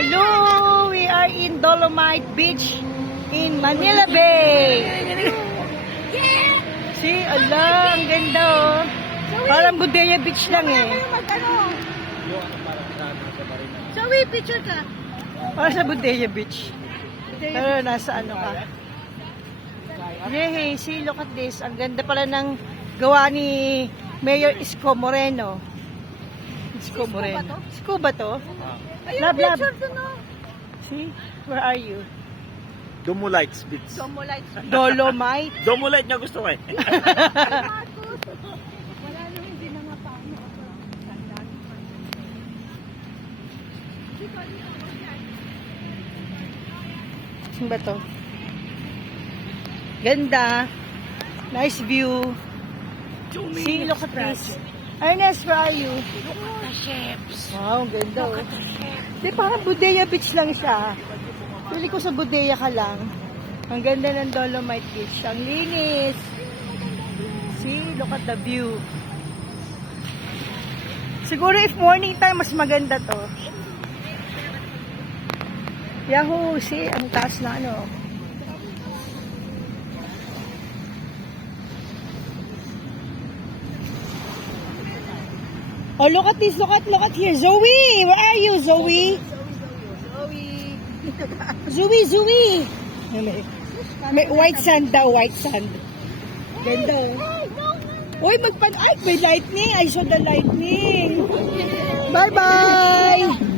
Hello! We are in Dolomite Beach in Manila Bay. See, ala, ang ganda oh. Parang Budaya Beach lang eh. Zoe, picture ka. Parang sa Budaya Beach. Pero nasa ano ka. Hey, see, look at this. Ang ganda pala ng gawa ni Mayor Isko Moreno. Isko Moreno. Isko ba to? Ayun, Lab, lab. picture to no. See? Where are you? Domulites bits. Somolites. Dolomite? Domulite niya gusto ko eh. Marcos. Wala nang hindi na nga paano ako. Saan ba to? Ganda. Nice view. See, look at this. Ernest, where are you? Look at the ships. Wow, ang ganda oh. Di, parang Budaya Beach lang siya. Pili ko sa Budaya ka lang. Ang ganda ng Dolomite Beach. Ang linis. See, look at the view. Siguro if morning time, mas maganda to. Yahoo! See, ang taas na ano. Oh, look at this. Look at here. Zoe! Where are you, Zoe? Zoe! May white sand daw, white sand. Ganda oh. Uy, ay, may lightning. I saw the lightning. Bye-bye!